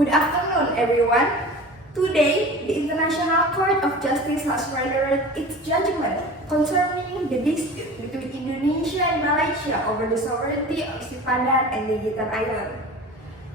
Good afternoon, everyone. Today, the International Court of Justice has rendered its judgment concerning the dispute between Indonesia and Malaysia over the sovereignty of Sipadan and Legitan Island.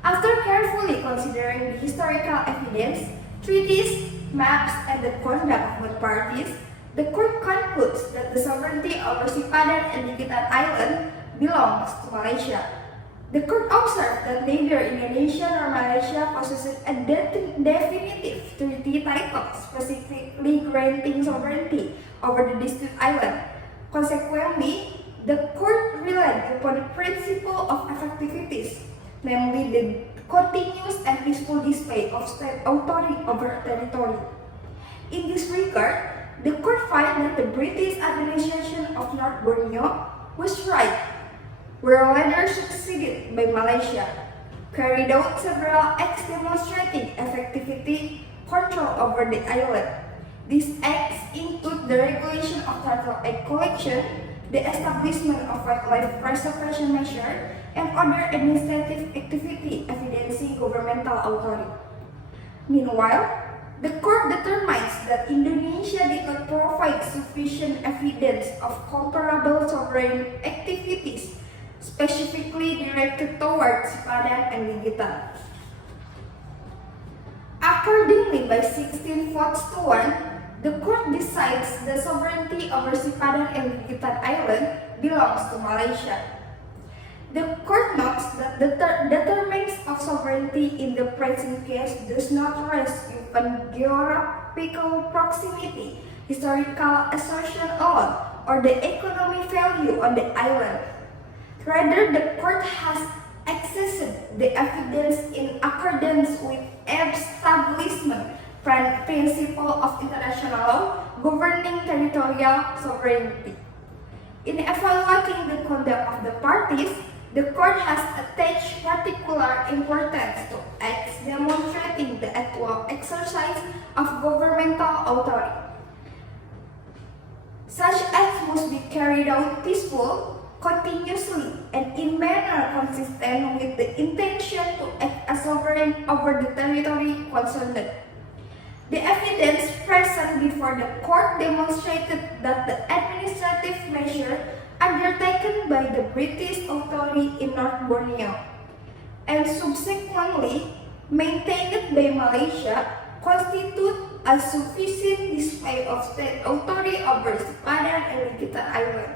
After carefully considering the historical evidence, treaties, maps, and the conduct of both parties, the court concludes that the sovereignty over Sipadan and Legitan Island belongs to Malaysia. The court observed that neither Indonesia nor Malaysia possesses a definitive treaty title specifically granting sovereignty over the disputed island. Consequently, the court relied upon the principle of effectivities, namely the continuous and peaceful display of state authority over territory. In this regard, the court found that the British administration of North Borneo was right, were later succeeded by Malaysia, carried out several acts demonstrating effectivity control over the island. These acts include the regulation of turtle egg collection, the establishment of wildlife preservation measures, and other administrative activity evidencing governmental authority. Meanwhile, the court determines that Indonesia did not provide sufficient evidence of comparable sovereign activities specifically directed towards Sipadan and Legitan. Accordingly, by 16 votes to 1, the court decides the sovereignty over Sipadan and Legitan Island belongs to Malaysia. The court notes that the determinants of sovereignty in the present case does not rest upon geographical proximity, historical assertion alone, or the economic value on the island. Rather, the court has accessed the evidence in accordance with establishment principle of international law governing territorial sovereignty. In evaluating the conduct of the parties, the court has attached particular importance to acts demonstrating the actual exercise of governmental authority. Such acts must be carried out peacefully, continuously, and in manner consistent with the intention to act as sovereign over the territory concerned. The evidence present before the court demonstrated that the administrative measure undertaken by the British authority in North Borneo and subsequently maintained by Malaysia constitute a sufficient display of state authority over Sipadan and Legitan Island.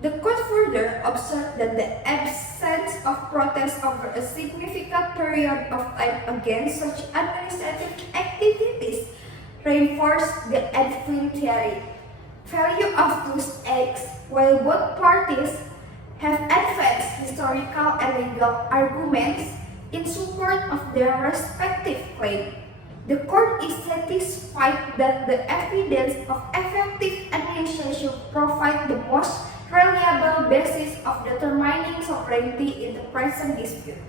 The court further observed that the absence of protest over a significant period of time against such administrative activities reinforced the advantage value of those acts, while both parties have advanced historical and legal arguments in support of their respective claims. The court is satisfied that the evidence of effective administration provides the most reliable basis of determining sovereignty in the present dispute.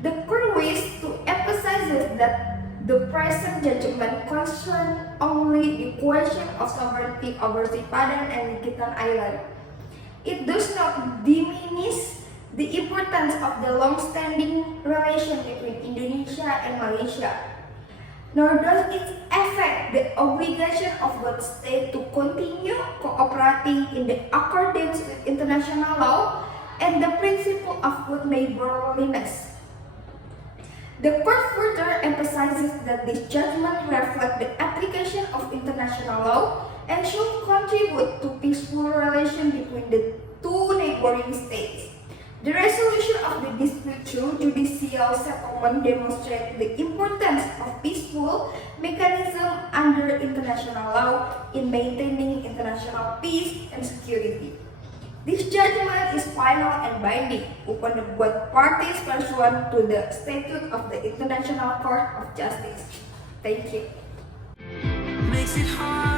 The court wishes to emphasize that the present judgment concerns only the question of sovereignty over Sipadan and Legitan Island. It does not diminish the importance of the long-standing relation between Indonesia and Malaysia, nor does it affect the obligation of both states to continue cooperating in the accordance with international law and the principle of good neighborliness. The court further emphasizes that this judgment reflects the application of international law and should contribute to peaceful relations between the two neighboring states. The resolution of the dispute through judicial settlement demonstrates the importance of peaceful mechanism under international law in maintaining international peace and security. This judgment is final and binding upon the both parties pursuant to the statute of the International Court of Justice. Thank you. Makes it hard.